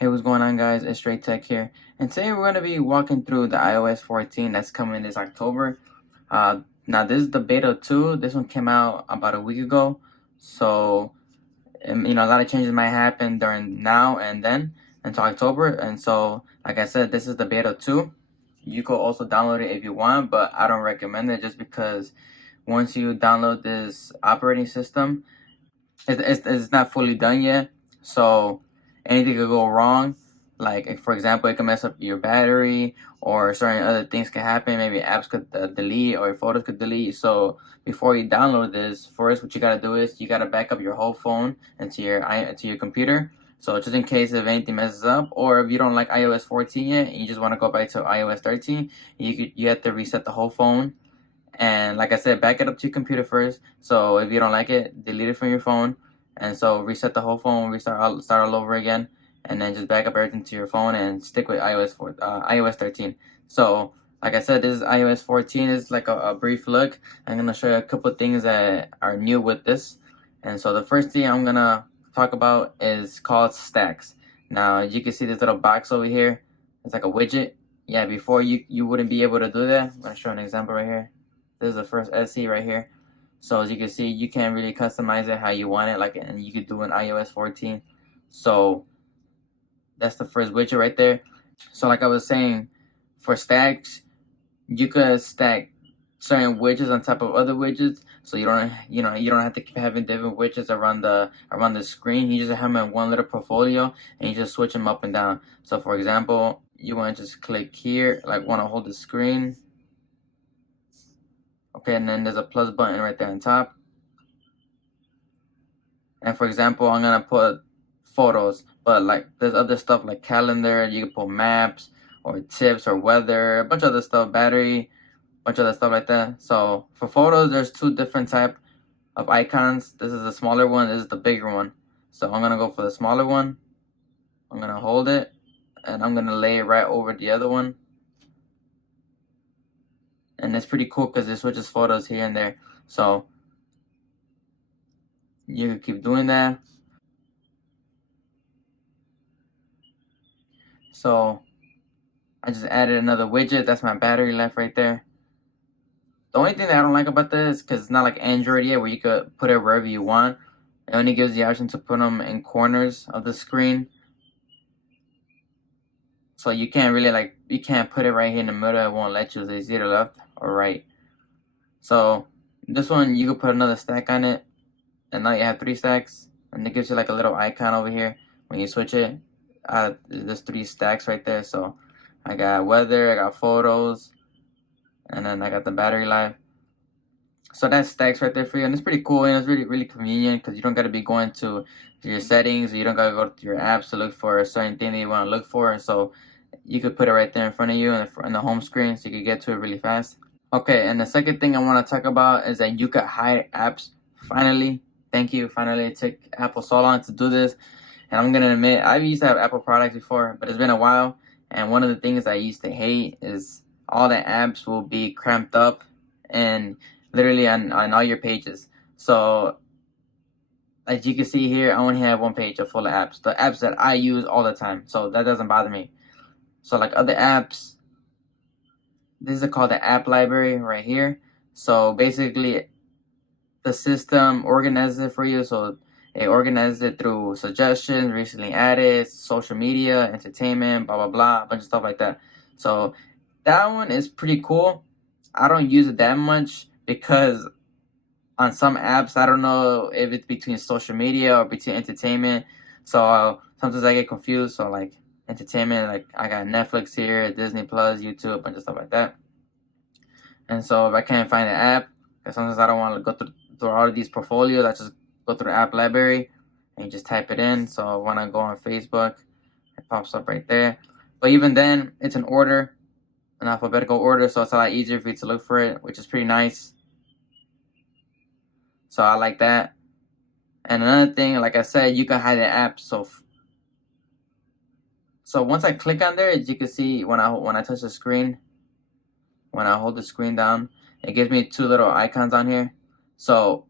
Hey, what's going on, guys? It's Straight Tech here, and today we're going to be walking through the iOS 14 that's coming this October. Now this is the beta 2. This one came out about a week ago, so a lot of changes might happen during now and then until October. And so, like I said, this is the beta 2. You could also download it if you want, but I don't recommend it just because once you download this operating system, it's not fully done yet, so anything could go wrong. Like, for example, it can mess up your battery, or certain other things can happen. Maybe apps could delete, or your photos could delete. So before you download this, first what you gotta do is you gotta back up your whole phone into your computer. So just in case if anything messes up, or if you don't like iOS 14 yet and you just want to go back to iOS 13, you have to reset the whole phone. And like I said, back it up to your computer first. So if you don't like it, delete it from your phone. And so reset the whole phone, start all over again, and then just back up everything to your phone and stick with iOS 13. So like I said, this is iOS 14. It's like a brief look. I'm gonna show you a couple of things that are new with this. And so the first thing I'm gonna talk about is called stacks. Now you can see this little box over here. It's like a widget. Yeah, before you wouldn't be able to do that. I'm gonna show an example right here. This is the first SE right here. So as you can see, you can really customize it how you want it, and you could do an iOS 14. So that's the first widget right there. So like I was saying, for stacks, you could stack certain widgets on top of other widgets, so you don't have to keep having different widgets around the screen. You just have them in one little portfolio, and you just switch them up and down. So for example, you want to just click here, like want to hold the screen. Okay, and then there's a plus button right there on top. And for example, I'm gonna put photos, but like there's other stuff like calendar. You can put maps or tips or weather, a bunch of other stuff, battery, bunch of other stuff like that. So for photos, there's two different type of icons. This is the smaller one. This is the bigger one. So I'm gonna go for the smaller one. I'm gonna hold it, and I'm gonna lay it right over the other one. And it's pretty cool because it switches photos here and there. So you can keep doing that. So I just added another widget. That's my battery life right there. The only thing that I don't like about this, because it's not like Android yet, where you could put it wherever you want. It only gives the option to put them in corners of the screen. So you can't really you can't put it right here in the middle. It won't let you. It's either left or right. So this one, you could put another stack on it, and now you have 3 stacks. And it gives you like a little icon over here when you switch it. There's 3 stacks right there. So I got weather, I got photos, and then I got the battery life. So that stacks right there for you, and it's pretty cool, and it's really convenient because you don't got to be going to your settings, or you don't got to go to your apps to look for a certain thing that you want to look for. And so you could put it right there in front of you in the home screen, so you could get to it really fast. Okay, and the second thing I want to talk about is that you could hide apps. Finally, thank you. Finally, it took Apple so long to do this, and I'm gonna admit I've used to have Apple products before, but it's been a while. And one of the things I used to hate is all the apps will be cramped up and literally on all your pages. So as you can see here, I only have one page full of apps, the apps that I use all the time. So that doesn't bother me. So like other apps, this is called the app library right here. So basically the system organizes it for you. So it organizes it through suggestions, recently added, social media, entertainment, blah blah blah, a bunch of stuff like that. So that one is pretty cool. I don't use it that much because on some apps, I don't know if it's between social media or between entertainment. So sometimes I get confused. So like entertainment, like I got Netflix here, Disney Plus, YouTube, a bunch of stuff like that. And so if I can't find the app, because sometimes I don't want to go through all of these portfolios, I just go through the app library and you just type it in. So when I go on Facebook, it pops up right there. But even then, it's an order, an alphabetical order, so it's a lot easier for you to look for it, which is pretty nice. So I like that. And another thing, like I said, you can hide the app. So once I click on there, as you can see, when I touch the screen, when I hold the screen down, it gives me 2 little icons on here. So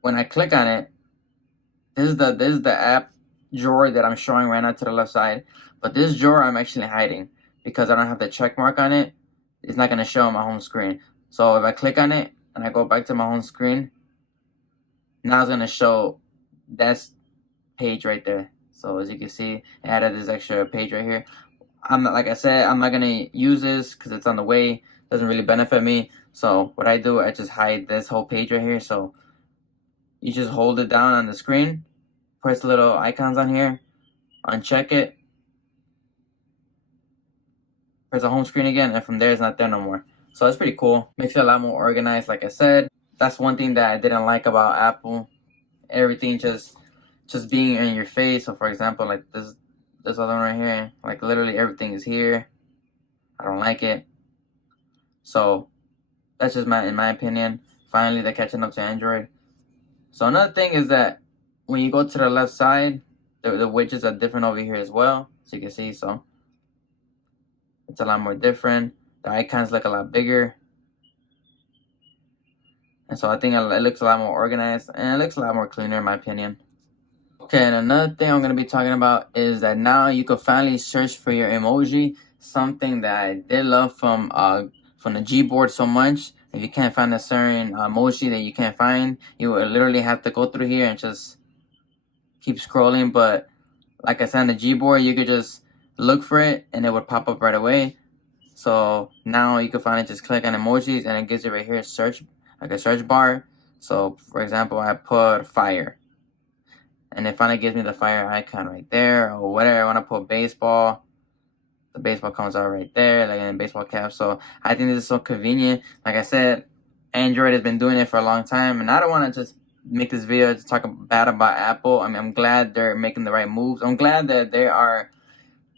when I click on it, this is the app drawer that I'm showing right now to the left side. But this drawer I'm actually hiding because I don't have the check mark on it. It's not gonna show on my home screen. So if I click on it and I go back to my home screen, now it's gonna show that page right there. So as you can see, I added this extra page right here. I'm not, like I said, I'm not gonna use this because it's on the way. Doesn't really benefit me. So what I do, I just hide this whole page right here. So you just hold it down on the screen, press the little icons on here, uncheck it, press the home screen again, and from there it's not there no more. So it's pretty cool. Makes it a lot more organized. Like I said, that's one thing that I didn't like about Apple. Everything just being in your face. So for example, like this other one right here, like literally everything is here. I don't like it. So that's just in my opinion. Finally, they're catching up to Android. So another thing is that when you go to the left side, the widgets are different over here as well. So you can see, so it's a lot more different. The icons look a lot bigger. And so I think it looks a lot more organized and it looks a lot more cleaner in my opinion. Okay, and another thing I'm going to be talking about is that now you can finally search for your emoji. Something that I did love from the Gboard so much. If you can't find a certain emoji that you can't find, you will literally have to go through here and just keep scrolling. But like I said, on the Gboard, you could just look for it and it would pop up right away. So now you can finally just click on emojis and it gives you right here search, like a search bar. So for example, I put fire. And it finally gives me the fire icon right there, or whatever. I want to put baseball. The baseball comes out right there, like in a baseball cap. So I think this is so convenient. Like I said, Android has been doing it for a long time, and I don't want to just make this video to talk bad about Apple. I mean, I'm glad they're making the right moves. I'm glad that they are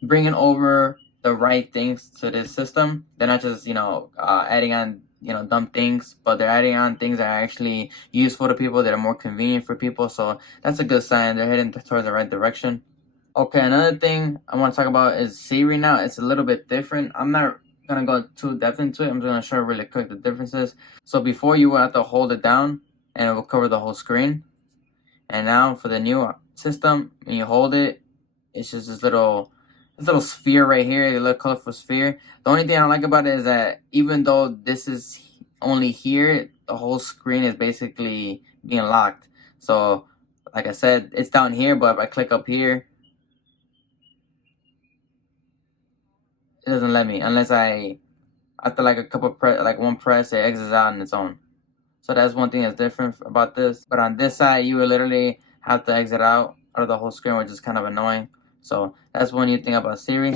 bringing over the right things to this system. They're not just adding on dumb things, but they're adding on things that are actually useful to people, that are more convenient for people. So that's a good sign. They're heading towards the right direction. Okay, another thing I want to talk about is Siri now. It's a little bit different. I'm not gonna go too depth into it. I'm just gonna show really quick the differences. So before, you will have to hold it down and it will cover the whole screen. And now for the new system, when you hold it, it's just this little sphere right here, the little colorful sphere. The only thing I don't like about it is that even though this is only here, the whole screen is basically being locked. So like I said, it's down here, but if I click up here, it doesn't let me unless after like a couple one press, it exits out on its own. So that's one thing that's different about this. But on this side, you will literally have to exit out of the whole screen, which is kind of annoying. So that's one new thing about Siri.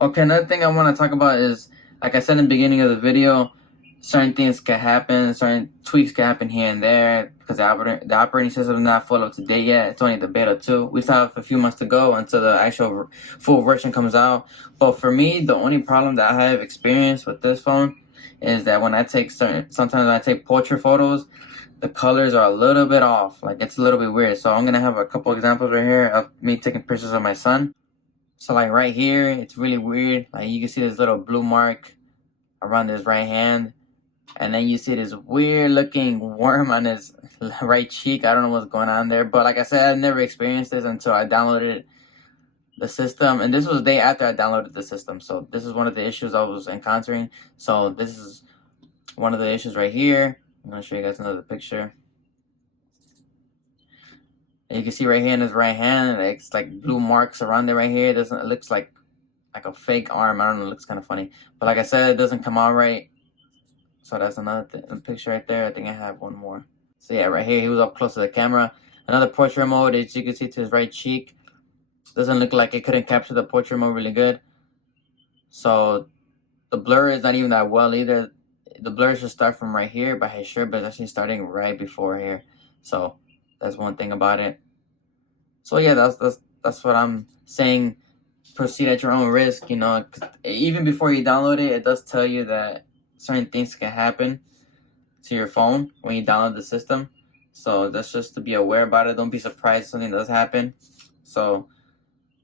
Okay, another thing I want to talk about is, like I said in the beginning of the video, certain things can happen, certain tweaks can happen here and there because the operating system is not full up to date yet. It's only the beta 2. We still have a few months to go until the actual full version comes out. But for me, the only problem that I have experienced with this phone is that sometimes when I take portrait photos, the colors are a little bit off. Like, it's a little bit weird. So I'm going to have a couple examples right here of me taking pictures of my son. So like right here, it's really weird. Like you can see this little blue mark around his right hand. And then you see this weird looking worm on his right cheek. I don't know what's going on there. But like I said, I never experienced this until I downloaded the system. And this was the day after I downloaded the system. So this is one of the issues I was encountering. So this is one of the issues right here. I'm going to show you guys another picture. And you can see right here in his right hand, it's like blue marks around it right here. It looks like a fake arm. I don't know, it looks kind of funny. But like I said, it doesn't come out right. So that's another picture right there. I think I have one more. So yeah, right here, he was up close to the camera. Another portrait mode, as you can see to his right cheek. Doesn't look like it couldn't capture the portrait mode really good. So the blur is not even that well either. The blur should start from right here by his shirt, but it's actually starting right before here. So that's one thing about it. So yeah, that's what I'm saying. Proceed at your own risk. Even before you download it, it does tell you that certain things can happen to your phone when you download the system. So that's just to be aware about it. Don't be surprised if something does happen. So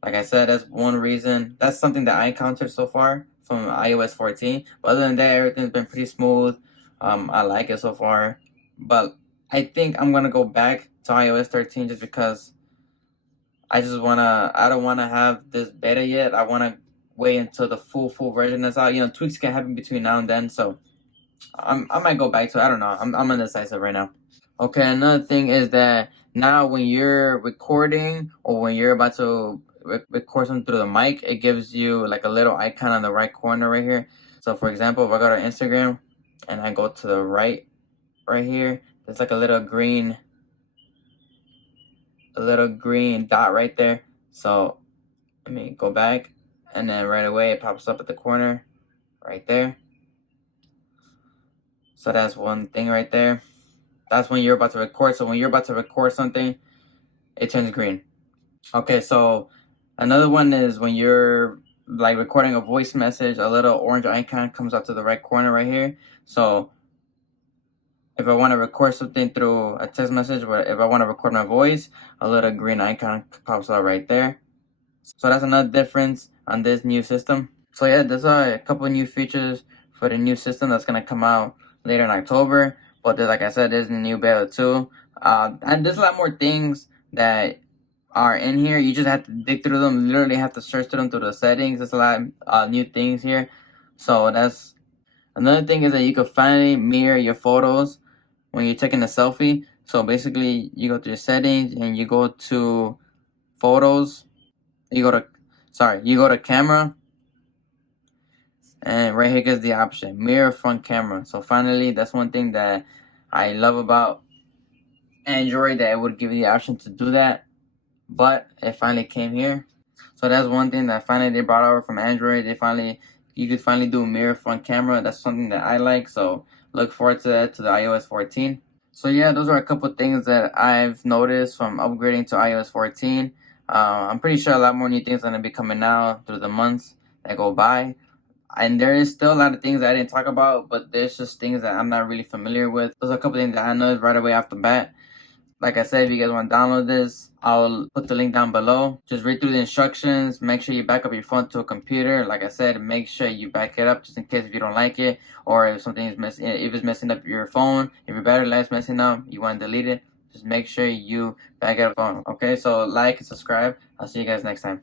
like I said, that's one reason. That's something that I encountered so far from iOS 14. But other than that, everything's been pretty smooth. I like it so far. But I think I'm going to go back to iOS 13 just because I don't wanna have this beta yet. I wanna wait until the full version is out. Tweaks can happen between now and then, so I might go back to it. I don't know. I'm indecisive right now. Okay, another thing is that now when you're recording or when you're about to record something through the mic, it gives you like a little icon on the right corner right here. So for example, if I go to Instagram and I go to the right here, there's like a little green dot right there. So let me go back, and then right away it pops up at the corner right there. So that's one thing right there. That's when you're about to record. So when you're about to record something, it turns green. Okay, so another one is when you're like recording a voice message, a little orange icon comes up to the right corner right here. So if I want to record something through a text message, or if I want to record my voice, a little green icon pops up right there. So that's another difference on this new system. So yeah, there's a couple new features for the new system that's gonna come out later in October. But like I said, there's a new beta too. And there's a lot more things that are in here. You just have to dig through them. You literally have to search through them through the settings. There's a lot of new things here. So that's another thing, is that you can finally mirror your photos when you're taking a selfie. So basically, you go to your settings and you go to photos. You go to camera, and right here gets the option mirror front camera. So finally, that's one thing that I love about Android, that it would give you the option to do that, but it finally came here. So that's one thing that finally they brought over from Android. You could finally do mirror front camera. That's something that I like. So look forward to that, to the iOS 14. So yeah, those are a couple things that I've noticed from upgrading to iOS 14. I'm pretty sure a lot more new things are going to be coming out through the months that go by. And there is still a lot of things that I didn't talk about, but there's just things that I'm not really familiar with. There's a couple things that I know right away off the bat. Like I said, if you guys want to download this, I'll put the link down below. Just read through the instructions. Make sure you back up your phone to a computer. Like I said, make sure you back it up just in case if you don't like it, or if something is messing, if it's messing up your phone, if your battery life's messing up, you want to delete it. Just make sure you back up your phone. Okay, so like and subscribe. I'll see you guys next time.